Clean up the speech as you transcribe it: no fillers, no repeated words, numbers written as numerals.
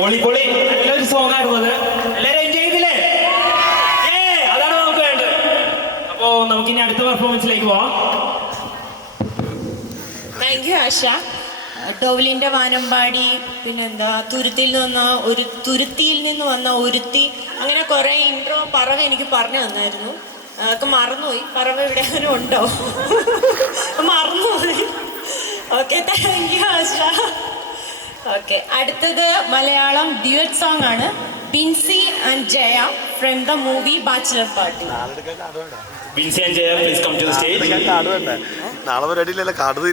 പൊളി പൊളി നല്ലൊരു സോങ് ആയിരുന്നു അത്. എല്ലാവരും എൻജോയ് ചെയ്തില്ലേ? അതാണ് നമുക്ക് വേണ്ടത്. അപ്പോ നമുക്കിനി അടുത്ത പെർഫോമൻസിലേക്ക് പോവാം. താങ്ക് യു ആശ. ഡോവലിന്റെ വാനമ്പാടി, പിന്നെന്താ തുരുത്തിയിൽ നിന്ന് വന്ന ഒരുത്തി, അങ്ങനെ കുറെ ഇൻട്രോ പറവ എനിക്ക് പറഞ്ഞു തന്നായിരുന്നു. അതൊക്കെ മറന്നുപോയി. പറവ ഇവിടെ അങ്ങനെ ഉണ്ടോ? മറന്നുപോയി. Okay, thank you Asha. Okay, അടുത്തത് മലയാളം ഡ്യുവറ്റ് സോങ് ആണ്. Binsi and Jaya from the movie bachelor party. Binsi and Jaya, please come to the stage. നാളെ പരിപാടിയില്ലല്ലോ കാർഡ്